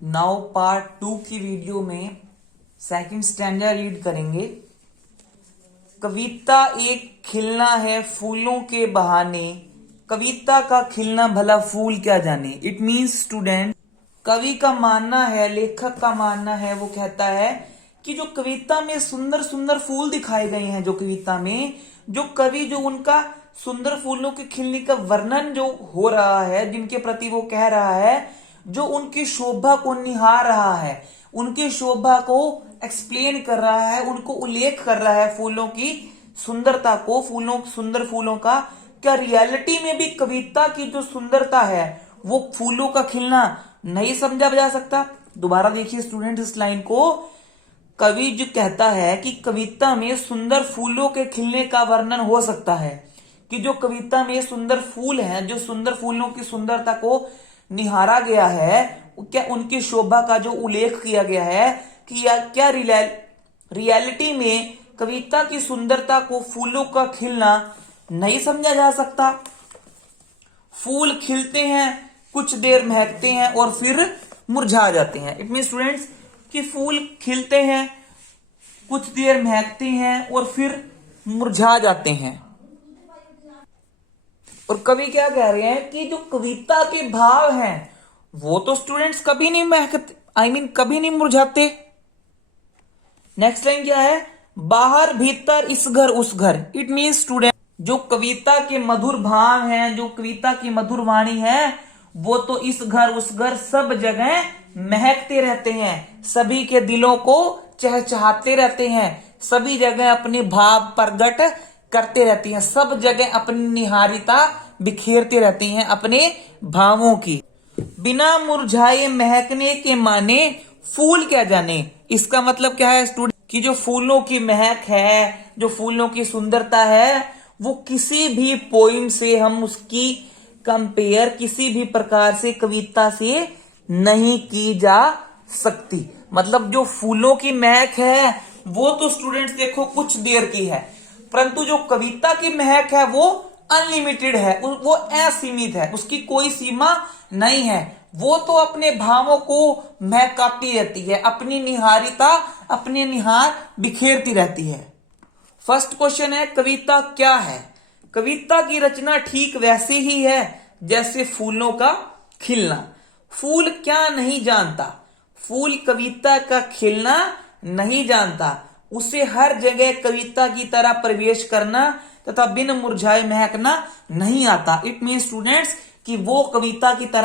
Now part 2 की video में second standard read करेंगे। कविता एक खिलना है फूलों के बहाने, कविता का खिलना भला फूल क्या जाने। इट मीन्स स्टूडेंट, कवि का मानना है, लेखक का मानना है, वो कहता है कि जो कविता में सुंदर सुंदर फूल दिखाए गए हैं, जो कविता में जो कवि जो उनका सुंदर फूलों के खिलने का वर्णन जो हो रहा है, जिनके प्रति वो कह रहा है, जो उनकी शोभा को निहार रहा है, उनकी शोभा को एक्सप्लेन कर रहा है, उनको उल्लेख कर रहा है फूलों की सुंदरता को, सुंदर फूलों का। क्या रियलिटी में भी कविता की जो सुंदरता है वो फूलों का खिलना नहीं समझा जा सकता? दोबारा देखिए स्टूडेंट इस लाइन को। कवि जो कहता है कि कविता में सुंदर फूलों के खिलने का वर्णन हो सकता है, कि जो कविता में सुंदर फूल हैं, जो सुंदर फूलों की सुंदरता को निहारा गया है, क्या उनकी शोभा का जो उल्लेख किया गया है, कि क्या रियलिटी में कविता की सुंदरता को फूलों का खिलना नहीं समझा जा सकता? फूल खिलते हैं, कुछ देर महकते हैं और फिर मुरझा जाते हैं। इट मीन स्टूडेंट्स कि फूल खिलते हैं, कुछ देर महकते हैं और फिर मुरझा जाते हैं। और कवि क्या कह रहे हैं कि जो कविता के भाव हैं वो तो स्टूडेंट्स कभी नहीं महकते, कभी नहीं मुरझाते। नेक्स्ट लाइन क्या है? बाहर भीतर इस घर उस घर। इट मीन्स स्टूडेंट, जो कविता के मधुर भाव हैं, जो कविता की मधुर वाणी है, वो तो इस घर उस घर सब जगह महकते रहते हैं, सभी के दिलों को चहचहाते रहते हैं, सभी जगह अपने भाव प्रकट करते रहती हैं, सब जगह अपनी निहारिता बिखेरते रहती हैं अपने भावों की। बिना मुरझाए महकने के माने फूल क्या जाने। इसका मतलब क्या है स्टूडेंट, कि जो फूलों की महक है, जो फूलों की सुंदरता है, वो किसी भी पोइम से हम उसकी कंपेयर किसी भी प्रकार से कविता से नहीं की जा सकती। मतलब जो फूलों की महक है वो तो स्टूडेंट्स देखो कुछ देर की है, परंतु जो कविता की महक है वो अनलिमिटेड है, वो असीमित है, उसकी कोई सीमा नहीं है। वो तो अपने भावों को महकाती रहती है, अपनी निहारिता, अपने निहार बिखेरती रहती है। फर्स्ट क्वेश्चन है, कविता क्या है? कविता की रचना ठीक वैसे ही है जैसे फूलों का खिलना। फूल क्या नहीं जानता? फूल कविता का खिलना नहीं जानता, उसे हर जगह कविता की तरह प्रवेश करना तथा बिन मुरझाए महकना नहीं आता। इट मीन स्टूडेंट्स कि वो कविता की तरह